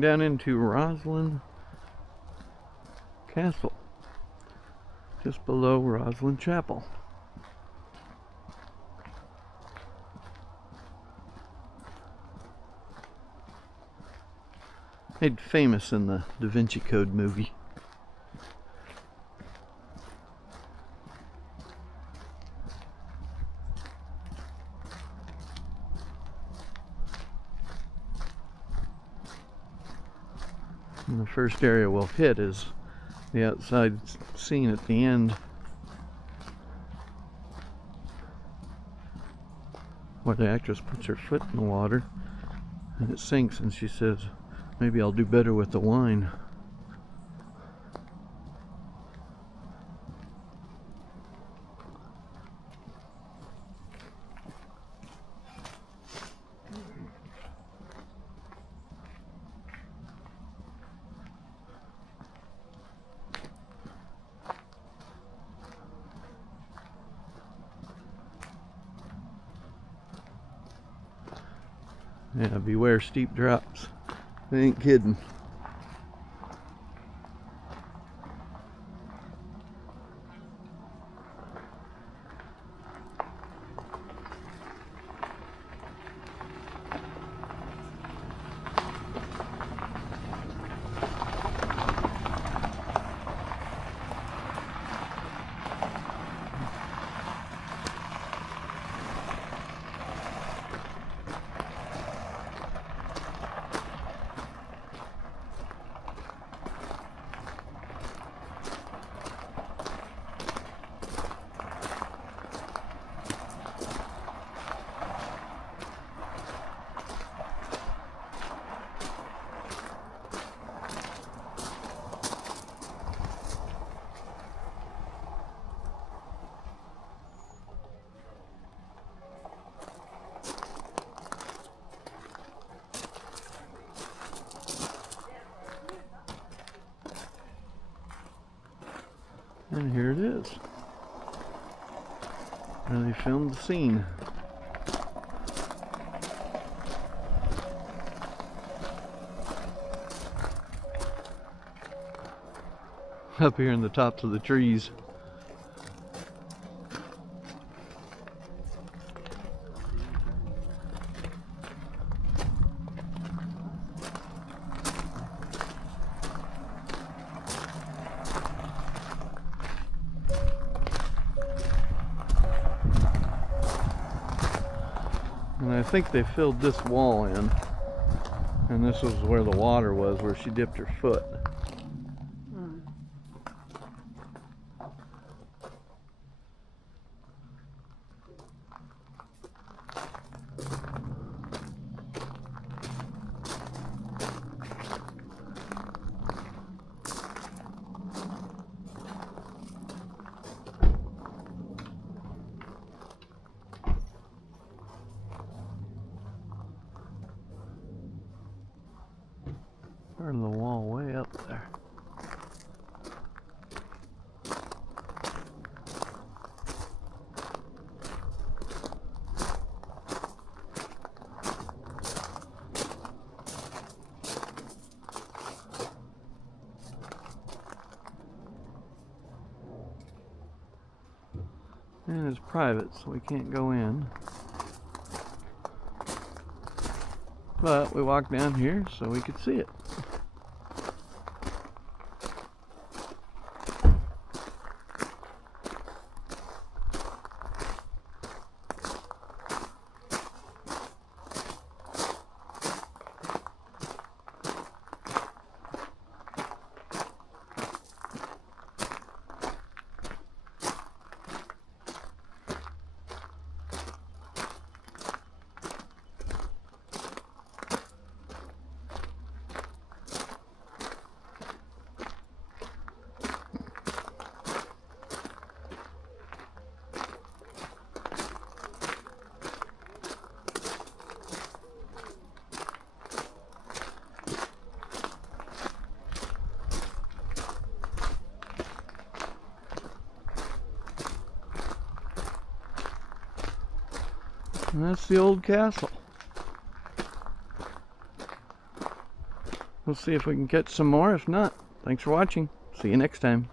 going down into Rosslyn Castle, just below Rosslyn Chapel. Made famous in the Da Vinci Code movie. And the first area we'll hit is the outside scene at the end, where the actress puts her foot in the water and it sinks, and she says, "Maybe I'll do better with the wine." Yeah, beware steep drops. They ain't kidding. And here it is, where they filmed the scene. Up here in the tops of the trees. And I think they filled this wall in, and this was where the water was, where she dipped her foot. Part of the wall way up there. And it's private, so we can't go in. But we walked down here so we could see it. And that's the old castle We'll see if we can catch some more. If not, thanks for watching. See you next time.